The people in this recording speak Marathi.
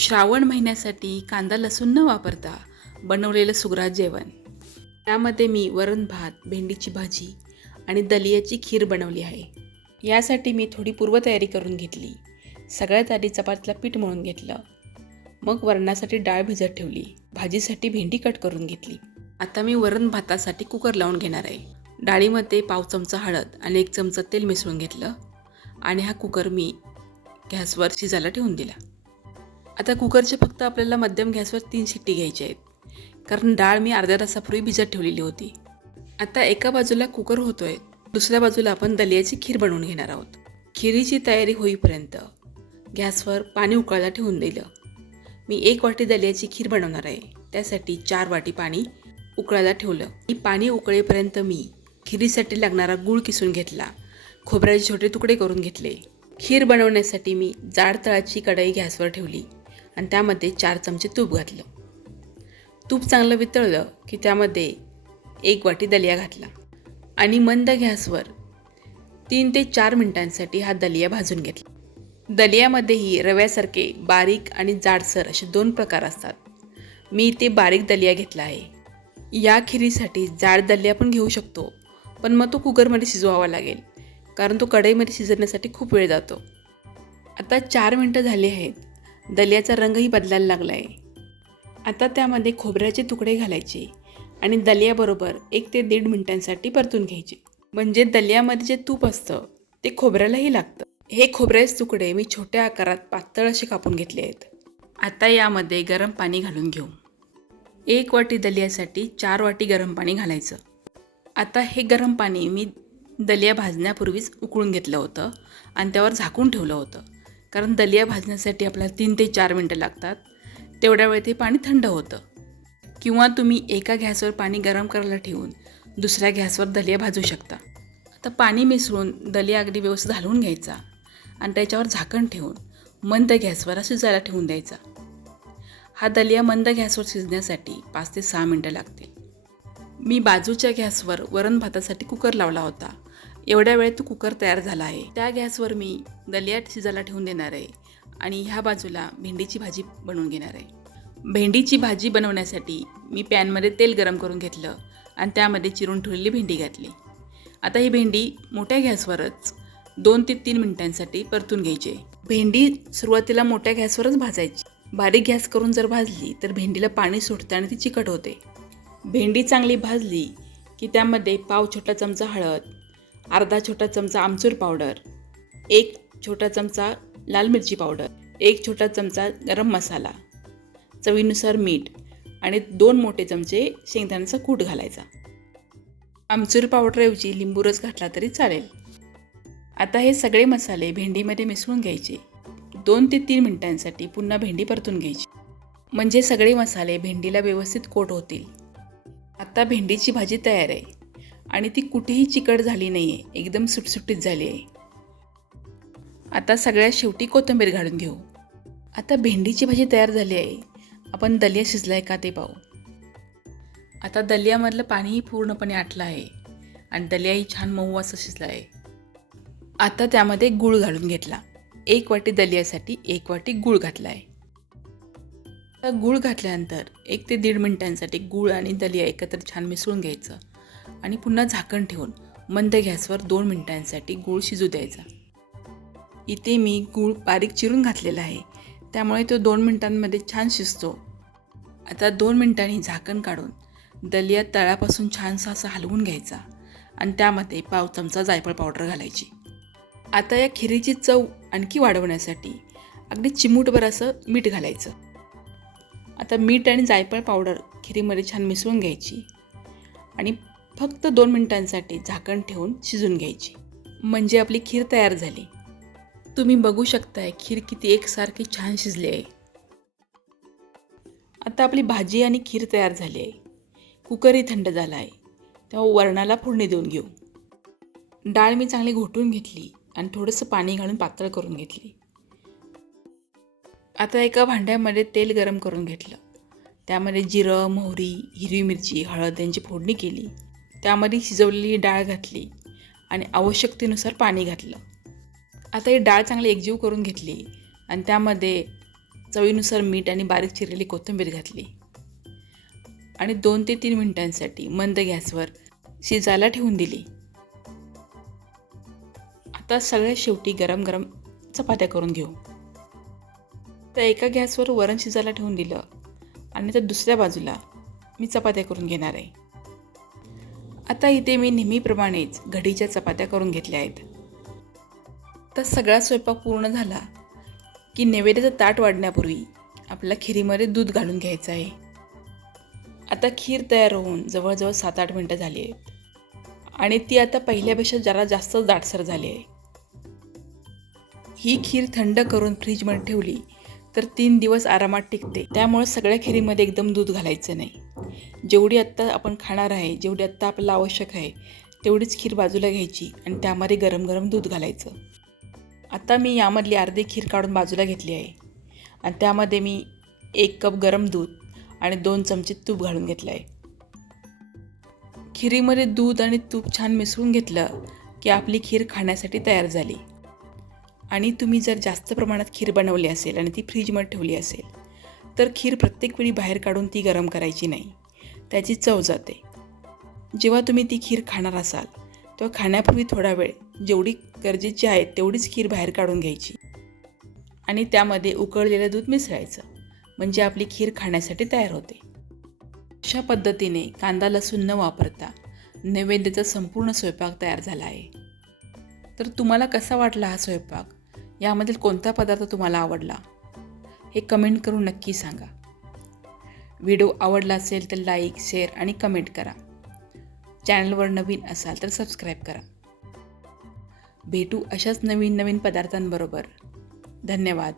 श्रावण महिन्यासाठी कांदा लसूण न वापरता बनवलेलं सुग्रात जेवण. त्यामध्ये मी वरण भात भेंडीची भाजी आणि दलियाची खीर बनवली आहे. यासाठी मी थोडी पूर्वतयारी करून घेतली. सगळ्यात आधी चपातीला पीठ मळून घेतलं. मग वरणासाठी डाळ भिजत ठेवली. भाजीसाठी भेंडी कट करून घेतली. आता मी वरण भातासाठी कुकर लावून घेणार आहे. डाळीमध्ये पाव चमचा हळद आणि एक चमचा तेल मिसळून घेतलं आणि हा कुकर मी गॅसवर शिजायला ठेवून दिला. आता कुकरचे फक्त आपल्याला मध्यम गॅसवर तीन शिट्टी घ्यायच्या आहेत. कारण डाळ मी अर्ध्या तासापूर्वी भिजत ठेवलेली होती. आता एका बाजूला कुकर होतोय दुसऱ्या बाजूला आपण दलियाची खीर बनवून घेणार आहोत. खिरीची तयारी होईपर्यंत गॅसवर पाणी उकळायला ठेवून दिलं. मी एक वाटी दलियाची खीर बनवणार आहे. त्यासाठी चार वाटी पाणी उकळायला ठेवलं. मी पाणी उकळेपर्यंत मी खिरीसाठी लागणारा गूळ किसून घेतला. खोबऱ्याचे छोटे तुकडे करून घेतले. खीर बनवण्यासाठी मी जाड तळाची कढई गॅसवर ठेवली. आणि त्यामध्ये चार चमचे तूप घातलं. तूप चांगलं वितळलं की त्यामध्ये एक वाटी दलिया घातला आणि मंद गॅसवर तीन ते चार मिनिटांसाठी हा दलिया भाजून घेतला. दलियामध्येही रव्यासारखे बारीक आणि जाडसर असे दोन प्रकार असतात. मी ते बारीक दलिया घेतला आहे. या खिरीसाठी जाड दलिया पण घेऊ शकतो पण मग तो कुकरमध्ये शिजवावा लागेल कारण तो कढईमध्ये शिजवण्यासाठी खूप वेळ जातो. आता चार मिनटं झाली आहेत. दलियाचा रंगही बदलायला लागला आहे आता त्यामध्ये खोबऱ्याचे तुकडे घालायचे आणि दलियाबरोबर एक ते दीड मिनिटांसाठी परतून घ्यायचे. म्हणजे दलियामध्ये जे तूप असतं ते खोबऱ्यालाही लागतं. हे खोबऱ्याचे तुकडे मी छोट्या आकारात पातळ असे कापून घेतले आहेत. आता यामध्ये गरम पाणी घालून घेऊ. एक वाटी दलियासाठी चार वाटी गरम पाणी घालायचं. आता हे गरम पाणी मी दलिया भाजण्यापूर्वीच उकळून घेतलं होतं आणि त्यावर झाकून ठेवलं होतं. कारण दलिया भाजण्यासाठी आपल्याला तीन ते चार मिनटं लागतात. तेवढ्या वेळ ते पाणी थंड होतं. किंवा तुम्ही एका गॅसवर पाणी गरम करायला ठेवून दुसऱ्या गॅसवर दलिया भाजू शकता. आता पाणी मिसळून दलिया अगदी व्यवस्थित घालून घ्यायचा आणि त्याच्यावर झाकण ठेवून मंद गॅसवर शिजायला ठेवून द्यायचा. हा दलिया मंद गॅसवर शिजण्यासाठी पाच ते सहा मिनटं लागतील. मी बाजूच्या गॅसवर वरण भातासाठी कुकर लावला होता. एवढ्या वेळेत तो कुकर तयार झाला आहे. त्या गॅसवर मी दलिया शिजायला ठेवून देणार आहे आणि ह्या बाजूला भेंडीची भाजी बनवून घेणार आहे. भेंडीची भाजी बनवण्यासाठी मी पॅनमध्ये तेल गरम करून घेतलं आणि त्यामध्ये चिरून ठेवलेली भेंडी घातली. आता ही भेंडी मोठ्या गॅसवरच दोन ते तीन मिनिटांसाठी परतून घ्यायची भेंडी सुरुवातीला मोठ्या गॅसवरच भाजायची. बारीक गॅस करून जर भाजली तर भेंडीला पाणी सुटते आणि ती चिकट होते. भेंडी चांगली भाजली की त्यामध्ये पाव छोटा चमचा हळद अर्धा छोटा चमचा आमचूर पावडर एक छोटा चमचा लाल मिरची पावडर एक छोटा चमचा गरम मसाला चवीनुसार मीठ आणि दोन मोठे चमचे शेंगदाण्याचा कूट घालायचा. आमचूर पावडरऐवजी लिंबू रस घातला तरी चालेल. आता हे सगळे मसाले भेंडीमध्ये मिसळून घ्यायचे. दोन ते तीन मिनिटांसाठी पुन्हा भेंडी परतून घ्यायची. म्हणजे सगळे मसाले भेंडीला व्यवस्थित कोट होतील. आता भेंडीची भाजी तयार आहे. आणि ती कुठेही चिकट झाली नाही आहे एकदम सुटसुटीत झाली आहे. आता सगळ्यात शेवटी कोथिंबीर घालून घेऊ. आता भेंडीची भाजी तयार झाली आहे. आपण दलिया शिजला आहे का ते पाहू. आता दलियामधलं पाणीही पूर्णपणे आटलं आहे. आणि दलियाही छान मऊ असं शिजलं आहे आता त्यामध्ये गूळ घालून घेतला. एक वाटी दलियासाठी एक वाटी गूळ घातला आहे आता गूळ घातल्यानंतर एक ते दीड मिनिटांसाठी गूळ आणि दलिया एकत्र छान मिसळून घ्यायचं. आणि पुन्हा झाकण ठेवून मंद गॅसवर दोन मिनिटांसाठी गूळ शिजू द्यायचा. इथे मी गूळ बारीक चिरून घातलेला आहे. त्यामुळे तो दोन मिनिटांमध्ये छान शिजतो. आता दोन मिनिटांनी झाकण काढून दलिया तळापासून छानसा असा हलवून घ्यायचा आणि त्यामध्ये पाव चमचा जायफळ पावडर घालायची. आता या खिरीची चव आणखी वाढवण्यासाठी अगदी चिमूटभर असं मीठ घालायचं. आता मीठ आणि जायफळ पावडर खिरीमध्ये छान मिसळून घ्यायची. आणि फक्त दोन मिनिटांसाठी झाकण ठेवून शिजून घ्यायची. म्हणजे आपली खीर तयार झाली. तुम्ही बघू शकताय खीर किती एकसारखी छान शिजली आहे. आता आपली भाजी आणि खीर तयार झाली आहे. कुकरही थंड झाला आहे तेव्हा वरणाला फोडणी देऊन घेऊ. डाळ मी चांगली घोटून घेतली आणि थोडंसं पाणी घालून पातळ करून घेतली. आता एका भांड्यामध्ये तेल गरम करून घेतलं. त्यामध्ये जिरं मोहरी हिरवी मिरची हळद यांची फोडणी केली. त्यामध्ये शिजवलेली डाळ घातली आणि आवश्यकतेनुसार पाणी घातलं. आता ही डाळ चांगली एकजीव करून घेतली आणि त्यामध्ये चवीनुसार मीठ आणि बारीक चिरलेली कोथिंबीर घातली. आणि दोन ते तीन मिनिटांसाठी मंद गॅसवर शिजायला ठेवून दिली. आता सगळ्यात शेवटी गरम गरम चपात्या करून घेऊ. तर एका गॅसवर वरण शिजायला ठेवून दिलं आणि तर दुसऱ्या बाजूला मी चपात्या करून घेणार आहे. आता इथे मी नेहमीप्रमाणेच घडीच्या चपात्या करून घेतल्या आहेत. तर सगळा स्वयंपाक पूर्ण झाला की नैवेद्याचं ताट वाढण्यापूर्वी आपल्या खिरीमध्ये दूध घालून घ्यायचं आहे. आता खीर तयार होऊन जवळजवळ सात आठ मिनटं झाली आहेत. आणि ती आता पहिल्यापेक्षा जरा जास्त दाटसर झाली आहे. ही खीर थंड करून फ्रीजमध्ये ठेवली तर तीन दिवस आरामात टिकते. त्यामुळे सगळ्या खिरीमध्ये एकदम दूध घालायचं नाही. जेवढी आत्ता आपण खाणार आहे जेवढी आत्ता आपल्याला आवश्यक आहे तेवढीच खीर बाजूला घ्यायची आणि त्यामध्ये गरम गरम दूध घालायचं. आता मी यामधली अर्धी खीर काढून बाजूला घेतली आहे. आणि त्यामध्ये मी एक कप गरम दूध आणि दोन चमचे तूप घालून घेतलं आहे. खिरीमध्ये दूध आणि तूप छान मिसळून घेतलं की आपली खीर खाण्यासाठी तयार झाली. आणि तुम्ही जर जास्त प्रमाणात खीर बनवली असेल आणि ती फ्रीजमध्ये ठेवली असेल तर खीर प्रत्येक वेळी बाहेर काढून ती गरम करायची नाही. त्याची चव जाते. जेव्हा तुम्ही ती खीर खाणार असाल तेव्हा खाण्यापूर्वी थोडा वेळ जेवढी गरजेची आहे तेवढीच खीर बाहेर काढून घ्यायची. आणि त्यामध्ये उकळलेलं दूध मिसळायचं म्हणजे आपली खीर खाण्यासाठी तयार होते. अशा पद्धतीने कांदा लसूण न वापरता नैवेद्याचा संपूर्ण स्वयंपाक तयार झाला आहे. तर तुम्हाला कसा वाटला हा स्वयंपाक? यामधील कोणता पदार्थ तुम्हाला आवडला? हे कमेंट करून नक्की सांगा. व्हिडिओ आवडला असेल तर लाईक शेअर आणि कमेंट करा. चॅनलवर नवीन असाल तर सबस्क्राईब करा. भेटू अशाच नवीन नवीन पदार्थांबरोबर. धन्यवाद.